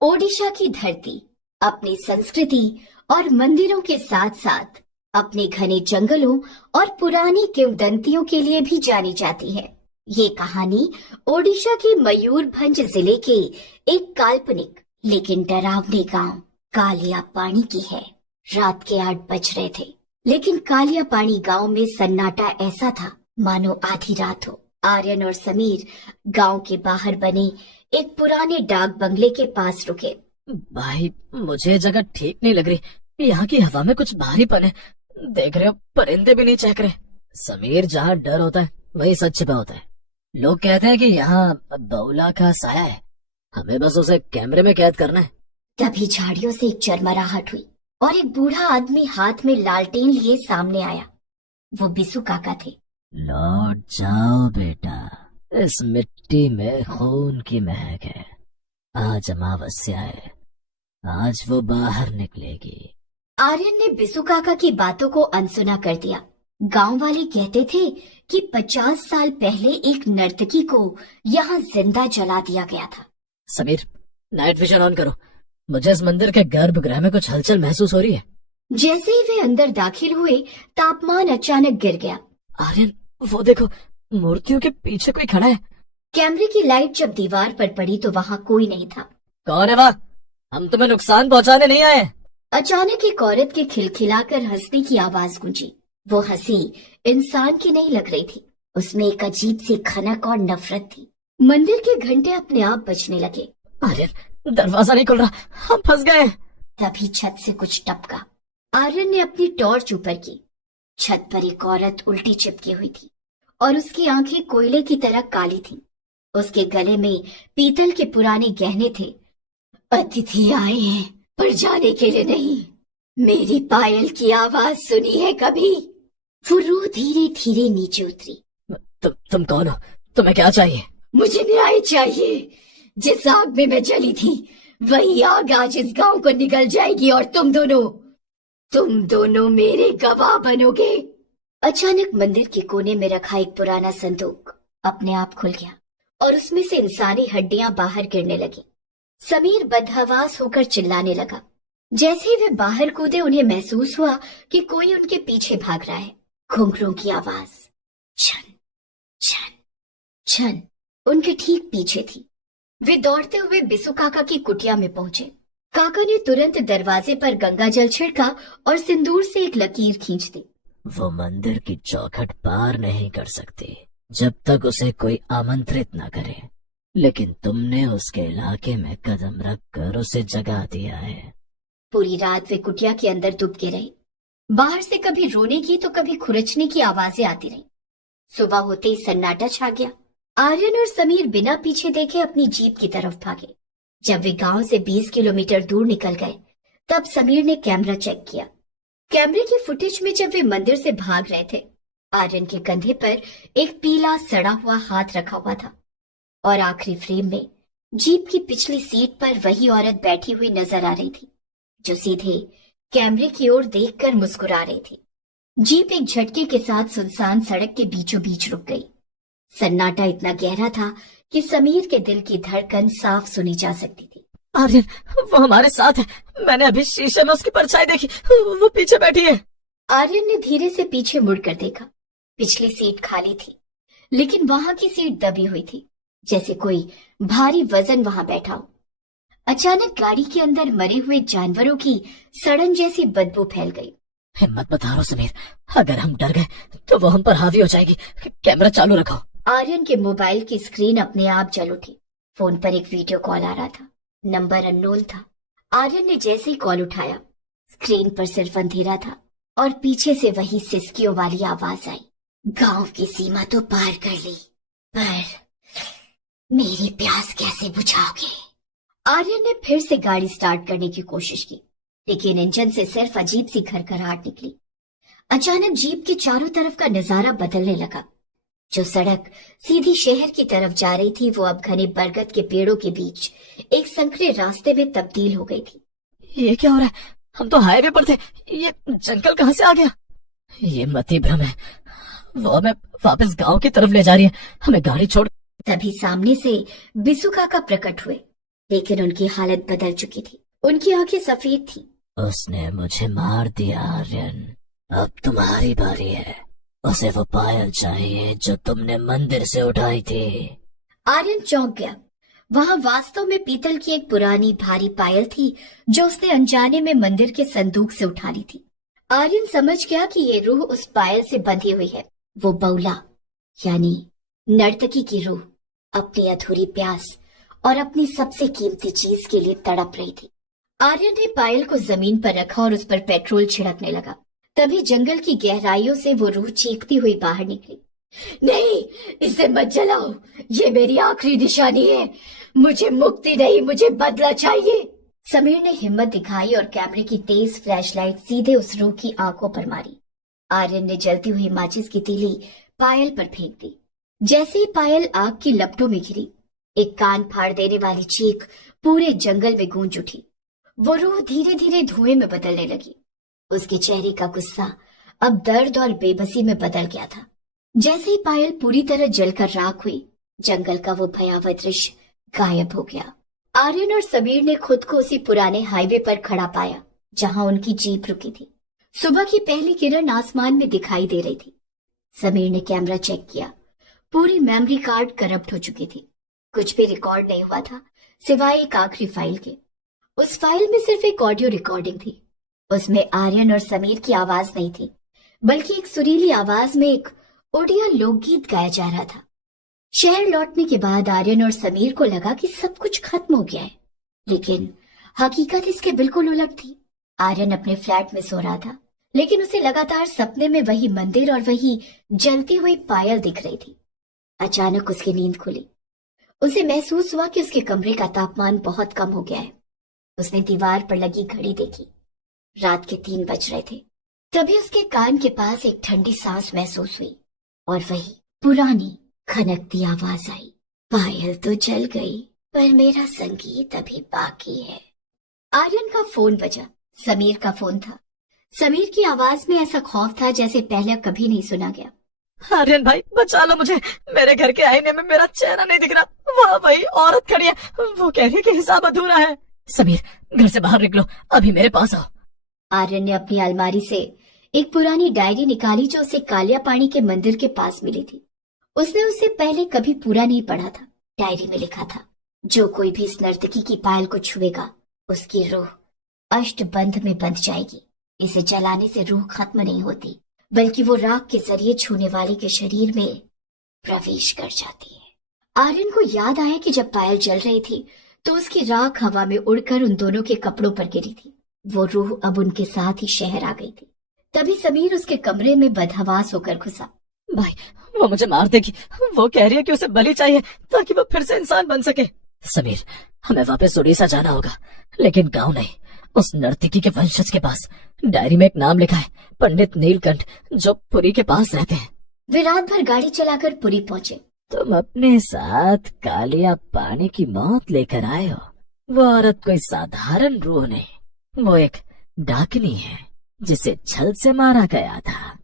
ओडिशा की धरती अपनी संस्कृति और मंदिरों के साथ साथ अपने घने जंगलों और पुरानी किंवदंतियों के लिए भी जानी जाती है। ये कहानी ओडिशा के मयूरभंज जिले के एक काल्पनिक लेकिन डरावने गांव कालियापानी की है। रात के 8 बज रहे थे, लेकिन कालियापानी गांव में सन्नाटा ऐसा था मानो आधी रात हो। आर्यन और समीर गांव के बाहर बने एक पुराने डाक बंगले के पास रुके। भाई, मुझे ये जगह ठीक नहीं लग रही। यहाँ की हवा में कुछ भारीपन है। देख रहे हो, परिंदे भी नहीं चहक रहे। समीर, जहाँ डर होता है वही सच छिपा होता है। लोग कहते हैं कि यहाँ बौला का साया है, हमें बस उसे कैमरे में कैद करना है। तभी झाड़ियों से एक चरमराहट हुई और एक बूढ़ा आदमी हाथ में लालटेन लिए सामने आया। वो बिसु काका थे। लौट जाओ बेटा, इस मिट्टी में खून की महक है। आज अमावस्या है, आज वो बाहर निकलेगी। आर्यन ने बिसु काका की बातों को अनसुना कर दिया। गांव वाले कहते थे कि 50 साल पहले एक नर्तकी को यहाँ जिंदा जला दिया गया था। समीर, नाइट विजन ऑन करो। मुझे इस मंदिर के गर्भगृह में कुछ हलचल महसूस हो रही है। जैसे ही वे अंदर दाखिल हुए, तापमान अचानक गिर गया। आर्यन, वो देखो, मूर्तियों के पीछे कोई खड़ा है। कैमरे की लाइट जब दीवार पर पड़ी तो वहाँ कोई नहीं था। कौन है वहाँ? हम तुम्हें नुकसान पहुँचाने नहीं आए। अचानक एक औरत के खिलखिलाकर हंसने की आवाज गूंजी। वो हंसी इंसान की नहीं लग रही थी, उसमें एक अजीब सी खनक और नफरत थी। मंदिर के घंटे अपने आप बजने लगे। आर्यन, दरवाजा नहीं खुल रहा, हम फंस गए। तभी छत से कुछ टपका। आर्यन ने अपनी टॉर्च ऊपर की। छत पर एक औरत उल्टी चिपकी हुई थी और उसकी आंखें कोयले की तरह काली थीं। उसके गले में पीतल के पुराने गहने थे। अतिथि आए हैं, पर जाने के लिए नहीं। मेरी पायल की आवाज सुनी है कभी? वो रो धीरे धीरे नीचे उतरी। तुम कौन हो? तुम्हें क्या चाहिए? मुझे न्याय चाहिए। जिस आग में मैं जली थी, वही आग आज इस गांव को निगल जाएगी और तुम दोनों मेरे गवाह बनोगे। अचानक मंदिर के कोने में रखा एक पुराना संदूक अपने आप खुल गया और उसमें से इंसानी हड्डियां बाहर गिरने लगी। समीर बदहवास होकर चिल्लाने लगा। जैसे ही वे बाहर कूदे, उन्हें महसूस हुआ कि कोई उनके पीछे भाग रहा है। घुंघरूं की आवाज छन छन छन उनके ठीक पीछे थी। वे दौड़ते हुए बिसु काका की कुटिया में पहुंचे। काका ने तुरंत दरवाजे पर गंगा जल छिड़का और सिंदूर से एक लकीर खींच दी। वो मंदिर की चौखट पार नहीं कर सकती जब तक उसे कोई आमंत्रित न करे, लेकिन तुमने उसके इलाके में कदम रख कर उसे जगा दिया है। पूरी रात वे कुटिया के अंदर दुबके रहे। बाहर से कभी रोने की तो कभी खुरचने की आवाजें आती रही। सुबह होते ही सन्नाटा छा गया। आर्यन और समीर बिना पीछे देखे अपनी जीप की तरफ भागे। जब वे गांव से 20 किलोमीटर दूर निकल गए, तब समीर ने कैमरा चेक किया। कैमरे की फुटेज में जब वे मंदिर से भाग रहे थे, आर्यन के कंधे पर एक पीला सड़ा हुआ हाथ रखा हुआ था और आखिरी फ्रेम में जीप की पिछली सीट पर वही औरत बैठी हुई नजर आ रही थी, जो सीधे कैमरे की ओर देखकर मुस्कुरा रही थी। जीप एक झटके के साथ सुनसान सड़क के बीचों बीच रुक गई। सन्नाटा इतना गहरा था कि समीर के दिल की धड़कन साफ सुनी जा सकती थी। आर्यन, वो हमारे साथ है। मैंने अभी शीशे में उसकी परछाई देखी, वो पीछे बैठी है। आर्यन ने धीरे से पीछे मुड़कर देखा। पिछली सीट खाली थी, लेकिन वहां की सीट दबी हुई थी, जैसे कोई भारी वजन वहां बैठा हो। अचानक गाड़ी के अंदर मरे हुए जानवरों की सड़न जैसी बदबू फैल गई। हिम्मत मत हारो समीर, अगर हम डर गए तो वो हम पर हावी हो जाएगी। कैमरा चालू रखो। आर्यन के मोबाइल की स्क्रीन अपने आप जल उठी। फोन पर एक वीडियो कॉल आ रहा था। नंबर अननोन था। आर्यन ने जैसे ही कॉल उठाया, स्क्रीन पर सिर्फ अंधेरा था और पीछे से वही सिसकियों वाली आवाज आई। गांव की सीमा तो पार कर ली, पर मेरी प्यास कैसे बुझाओगे? आर्यन ने फिर से गाड़ी स्टार्ट करने की कोशिश की, लेकिन इंजन से सिर्फ अजीब सी खरखराहट निकली। अचानक जीप के चारों तरफ का नजारा बदलने लगा। जो सड़क सीधी शहर की तरफ जा रही थी, वो अब घने बरगद के पेड़ों के बीच एक संकरे रास्ते में तब्दील हो गई थी। ये क्या हो रहा है? हम तो हाईवे पर थे, ये जंगल कहाँ से आ गया? ये मति भ्रम है। वो हमें वापस गांव की तरफ ले जा रही है। हमें गाड़ी छोड़। तभी सामने से बिसु काका प्रकट हुए। लेकिन उनकी हालत बदल चुकी थी। उनकी आंखें सफेद थी। उसने मुझे मार दिया आर्यन, अब तुम्हारी बारी है। उसे वो पायल चाहिए जो तुमने मंदिर से उठाई थी। आर्यन चौंक गया। वहां वास्तव में पीतल की एक पुरानी भारी पायल थी जो उसने अनजाने में मंदिर के संदूक से उठा ली थी। आर्यन समझ गया कि ये रूह उस पायल से बंधी हुई है। वो बौला यानी नर्तकी की रूह अपनी अधूरी प्यास और अपनी सबसे कीमती चीज के लिए तड़प रही थी। आर्यन ने पायल को जमीन पर रखा और उस पर पेट्रोल छिड़कने लगा। तभी जंगल की गहराइयों से वो रूह चीखती हुई बाहर निकली। नहीं, इसे मत जलाओ, ये मेरी आखिरी निशानी है। मुझे मुक्ति नहीं, मुझे बदला चाहिए। समीर ने हिम्मत दिखाई और कैमरे की तेज फ्लैशलाइट सीधे उस रूह की आंखों पर मारी। आर्यन ने जलती हुई माचिस की तीली पायल पर फेंक दी। जैसे ही पायल आग की लपटों में घिरी, एक कान फाड़ देने वाली चीख पूरे जंगल में गूंज उठी। वो रूह धीरे धीरे धुएं में बदलने लगी। उसके चेहरे का गुस्सा अब दर्द और बेबसी में बदल गया था। जैसे ही पायल पूरी तरह जलकर राख हुई, जंगल का वो भयावह दृश्य गायब हो गया। आर्यन और समीर ने खुद को उसी पुराने हाईवे पर खड़ा पाया जहां उनकी जीप रुकी थी। सुबह की पहली किरण आसमान में दिखाई दे रही थी। समीर ने कैमरा चेक किया। पूरी मेमोरी कार्ड करप्ट हो चुकी थी। कुछ भी रिकॉर्ड नहीं हुआ था सिवाय एक आखिरी फाइल के। उस फाइल में सिर्फ एक ऑडियो रिकॉर्डिंग थी। उसमें आर्यन और समीर की आवाज नहीं थी, बल्कि एक सुरीली आवाज में एक ओडिया लोकगीत गाया जा रहा था। शहर लौटने के बाद आर्यन और समीर को लगा कि सब कुछ खत्म हो गया है, लेकिन हकीकत इसके बिल्कुल उलट थी। आर्यन अपने फ्लैट में सो रहा था, लेकिन उसे लगातार सपने में वही मंदिर और वही जलती हुई पायल दिख रही थी। अचानक उसकी नींद खुली। उसे महसूस हुआ कि उसके कमरे का तापमान बहुत कम हो गया है। उसने दीवार पर लगी घड़ी देखी। रात के 3 बज रहे थे। तभी उसके कान के पास एक ठंडी सांस महसूस हुई और वही पुरानी खनकती आवाज आई, पायल तो जल गई पर मेरा संगीत अभी बाकी है। आर्यन का फोन बजा। समीर का फोन था। समीर की आवाज में ऐसा खौफ था जैसे पहले कभी नहीं सुना गया। आर्यन भाई बचा लो मुझे, मेरे घर के आईने में मेरा चेहरा नहीं दिख रहा। वहाँ वही औरत खड़ी है, वो कह रही है कि हिसाब अधूरा है। समीर घर से बाहर निकलो, अभी मेरे पास आओ। आर्यन ने अपनी अलमारी से एक पुरानी डायरी निकाली जो उसे कालिया पानी के मंदिर के पास मिली थी। उसने उसे पहले कभी पूरा नहीं पढ़ा था। डायरी में लिखा था, जो कोई भी इस नर्तकी की पायल को छुएगा उसकी रूह अष्टबंध में बंध जाएगी। इसे जलाने से रूह खत्म नहीं होती, बल्कि वो राख के जरिए छूने वाले के शरीर में प्रवेश कर जाती है। आर्यन को याद आया कि जब पायल जल रही थी तो उसकी राख हवा में उड़कर उन दोनों के कपड़ों पर गिरी थी। वो रूह अब उनके साथ ही शहर आ गई थी। तभी समीर उसके कमरे में बदहवास होकर घुसा। भाई वो मुझे मार देगी, वो कह रही है कि उसे बलि चाहिए ताकि वो फिर से इंसान बन सके। समीर हमें वापस उड़ीसा जाना होगा, लेकिन गांव नहीं, उस नर्तकी के वंशज के पास। डायरी में एक नाम लिखा है, पंडित नीलकंठ, जो पुरी के पास रहते हैं। वे रात भर गाड़ी चलाकर पुरी पहुंचे। तुम अपने साथ कालिया पानी की मौत लेकर आए हो। वो औरत कोई साधारण रूह नहीं, वो एक डाकिनी है जिसे छल से मारा गया था।